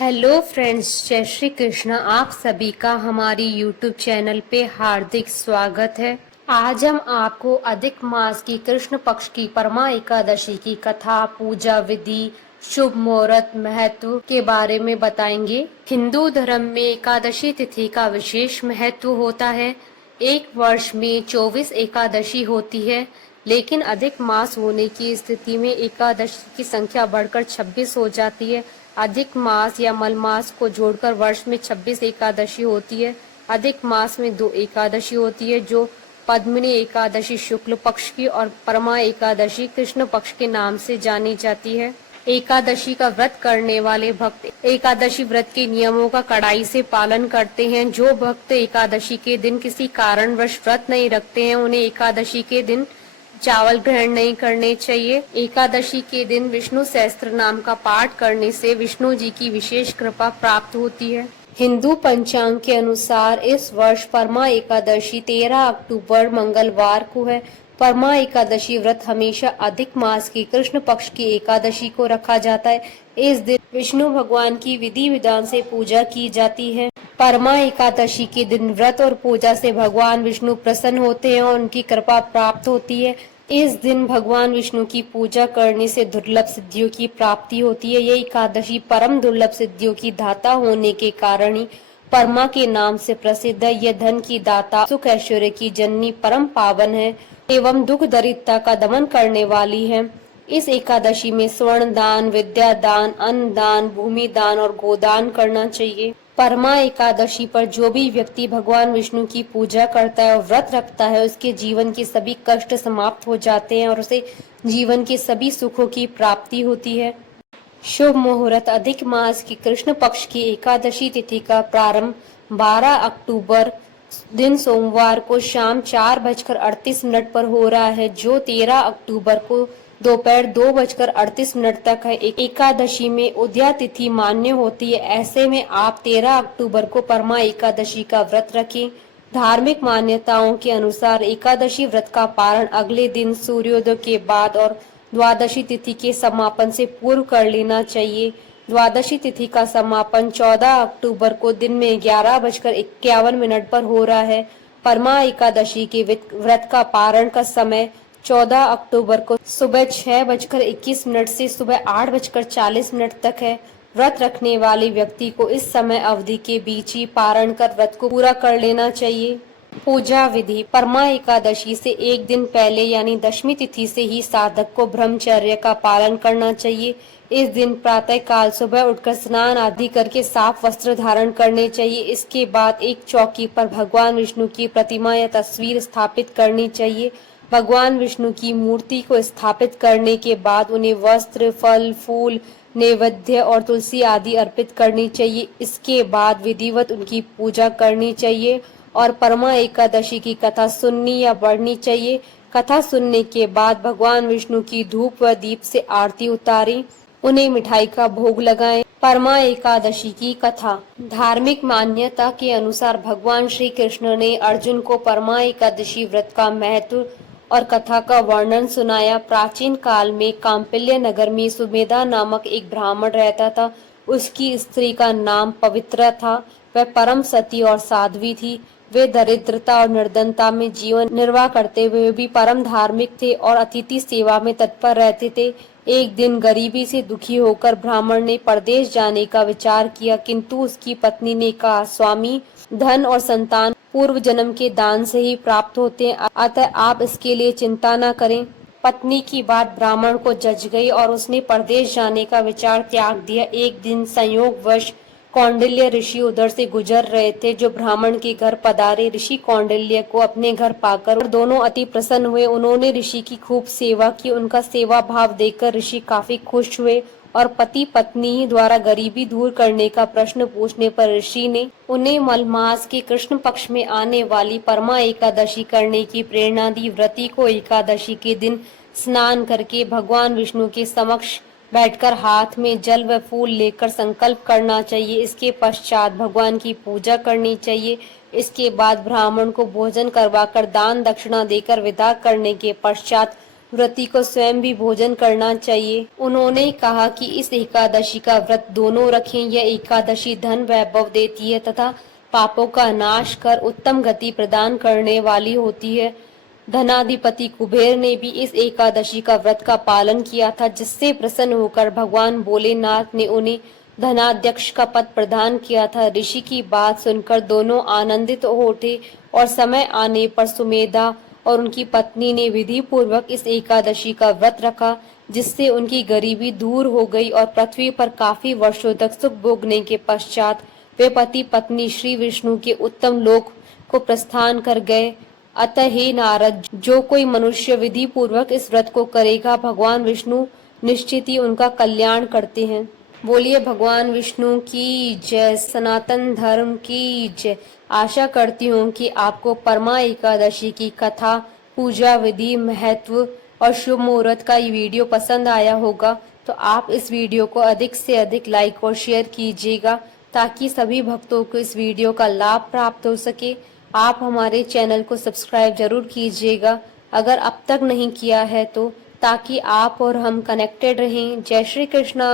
Hello friends, जय श्री कृष्ण। आप सभी का हमारी यूट्यूब चैनल पे हार्दिक स्वागत है। आज हम आपको अधिक मास की कृष्ण पक्ष की परमा एकादशी की कथा, पूजा विधि, शुभ मुहूर्त, महत्व के बारे में बताएंगे। हिंदू धर्म में एकादशी तिथि का विशेष महत्व होता है। एक वर्ष में 24 एकादशी होती है, लेकिन अधिक मास होने की स्थिति में एकादशी की संख्या बढ़कर 26 हो जाती है। अधिक मास या मल मास को जोड़कर वर्ष में 26 एकादशी होती है। अधिक मास में 2 एकादशी होती है, जो पद्मिनी एकादशी शुक्ल पक्ष की और परमा एकादशी कृष्ण पक्ष के नाम से जानी जाती है। एकादशी का व्रत करने वाले भक्त एकादशी व्रत के नियमों का कड़ाई से पालन करते हैं। जो भक्त एकादशी के दिन किसी कारणवश व्रत नहीं रखते हैं, उन्हें एकादशी के दिन चावल ग्रहण नहीं करने चाहिए। एकादशी के दिन विष्णु सहस्त्र नाम का पाठ करने से विष्णु जी की विशेष कृपा प्राप्त होती है। हिंदू पंचांग के अनुसार इस वर्ष परमा एकादशी 13 अक्टूबर मंगलवार को है। परमा एकादशी व्रत हमेशा अधिक मास की कृष्ण पक्ष की एकादशी को रखा जाता है। इस दिन विष्णु भगवान की विधि विधान से पूजा की जाती है। परमा एकादशी के दिन व्रत और पूजा से भगवान विष्णु प्रसन्न होते हैं और उनकी कृपा प्राप्त होती है। इस दिन भगवान विष्णु की पूजा करने से दुर्लभ सिद्धियों की प्राप्ति होती है। यह एकादशी परम दुर्लभ सिद्धियों की दाता होने के कारण ही परमा के नाम से प्रसिद्ध है। यह धन की दाता, सुख ऐश्वर्य की जननी, परम पावन है एवं दुख दरिद्रता का दमन करने वाली है। इस एकादशी में स्वर्ण दान, विद्या दान, अन्न दान, भूमि दान और गोदान करना चाहिए। परमा एकादशी पर जो भी व्यक्ति भगवान विष्णु की पूजा करता है और व्रत रखता है, उसके जीवन के सभी कष्ट समाप्त हो जाते हैं और उसे जीवन के सभी सुखों की प्राप्ति होती है। शुभ मुहूर्त। अधिक मास की कृष्ण पक्ष की एकादशी तिथि का प्रारंभ 12 अक्टूबर दिन सोमवार को शाम 4:38 पर हो रहा है, जो 13 अक्टूबर को दोपहर 2:38 तक है। एकादशी में उदया तिथि मान्य होती है। ऐसे में आप 13 अक्टूबर को परमा एकादशी का व्रत रखें। धार्मिक मान्यताओं के अनुसार एकादशी व्रत का पारण अगले दिन सूर्योदय के बाद और द्वादशी तिथि के समापन से पूर्व कर लेना चाहिए। द्वादशी तिथि का समापन 14 अक्टूबर को दिन में 11:51 पर हो रहा है। परमा एकादशी के व्रत का पारण का समय 14 अक्टूबर को सुबह 6:21 से सुबह 8:40 तक है। व्रत रखने वाले व्यक्ति को इस समय अवधि के बीच ही पारण कर व्रत को पूरा कर लेना चाहिए। पूजा विधि। परमा एकादशी से एक दिन पहले यानी दशमी तिथि से ही साधक को ब्रह्मचर्य का पालन करना चाहिए। इस दिन प्रातः काल सुबह उठकर स्नान आदि करके साफ वस्त्र धारण करने चाहिए। इसके बाद एक चौकी पर भगवान विष्णु की प्रतिमा या तस्वीर स्थापित करनी चाहिए। भगवान विष्णु की मूर्ति को स्थापित करने के बाद उन्हें वस्त्र, फल, फूल, नैवेद्य और तुलसी आदि अर्पित करनी चाहिए। इसके बाद विधिवत उनकी पूजा करनी चाहिए और परमा एकादशी की कथा सुननी या पढ़नी चाहिए। कथा सुनने के बाद भगवान विष्णु की धूप व दीप से आरती उतारें, उन्हें मिठाई का भोग लगाएं। परमा एकादशी की कथा। धार्मिक मान्यता के अनुसार भगवान श्री कृष्ण ने अर्जुन को परमा एकादशी व्रत का महत्व और कथा का वर्णन सुनाया। प्राचीन काल में कांपिल्य नगर में सुमेधा नामक एक ब्राह्मण रहता था। उसकी स्त्री का नाम पवित्र था। वह परम सती और साध्वी थी। वे दरिद्रता और निर्धनता में जीवन निर्वाह करते हुए भी परम धार्मिक थे और अतिथि सेवा में तत्पर रहते थे। एक दिन गरीबी से दुखी होकर ब्राह्मण ने परदेश जाने का विचार किया, किंतु उसकी पत्नी ने कहा, स्वामी, धन और संतान पूर्व जन्म के दान से ही प्राप्त होते हैं, अतः आप इसके लिए चिंता न करें। पत्नी की बात ब्राह्मण को जच गई और उसने परदेश जाने का विचार त्याग दिया। एक दिन संयोगवश कौंडिल्य ऋषि उधर से गुजर रहे थे, जो ब्राह्मण के घर पधारे। ऋषि कौंडिल्य को अपने घर पाकर दोनों अति प्रसन्न हुए। उन्होंने ऋषि की खूब सेवा की। उनका सेवा भाव देखकर ऋषि काफी खुश हुए और पति पत्नी द्वारा गरीबी दूर करने का प्रश्न पूछने पर ऋषि ने उन्हें मलमास के कृष्ण पक्ष में आने वाली परमा एकादशी करने की प्रेरणा दी। व्रती को एकादशी के दिन स्नान करके भगवान विष्णु के समक्ष बैठकर हाथ में जल व फूल लेकर संकल्प करना चाहिए। इसके पश्चात भगवान की पूजा करनी चाहिए। इसके बाद ब्राह्मण को भोजन करवाकर दान दक्षिणा देकर विदा करने के पश्चात व्रती को स्वयं भी भोजन करना चाहिए। उन्होंने कहा कि इस एकादशी का व्रत दोनों रखें। यह एकादशी धन वैभव देती है तथा पापों का नाश कर उत्तम गति प्रदान करने वाली होती है। धनाधिपति कुबेर ने भी इस एकादशी का व्रत का पालन किया था, जिससे प्रसन्न होकर भगवान भोलेनाथ ने उन्हें धनाध्यक्ष का पद प्रदान किया था। ऋषि की बात सुनकर दोनों आनंदित हो उठे और समय आने पर सुमेधा और उनकी पत्नी ने विधि पूर्वक इस एकादशी का व्रत रखा, जिससे उनकी गरीबी दूर हो गई और पृथ्वी पर काफी वर्षों तक सुख भोगने के पश्चात वे पति पत्नी श्री विष्णु के उत्तम लोक को प्रस्थान कर गए। अतः हे नारद, जो कोई मनुष्य विधि पूर्वक इस व्रत को करेगा, भगवान विष्णु निश्चित ही उनका कल्याण करते हैं। बोलिए भगवान विष्णु की जय, सनातन धर्म की जय। आशा करती हूँ कि आपको परमा एकादशी की कथा, पूजा विधि, महत्व और शुभ मुहूर्त का ये वीडियो पसंद आया होगा। तो आप इस वीडियो को अधिक से अधिक लाइक और शेयर कीजिएगा, ताकि सभी भक्तों को इस वीडियो का लाभ प्राप्त हो सके। आप हमारे चैनल को सब्सक्राइब जरूर कीजिएगा अगर अब तक नहीं किया है तो, ताकि आप और हम कनेक्टेड रहें। जय श्री कृष्णा।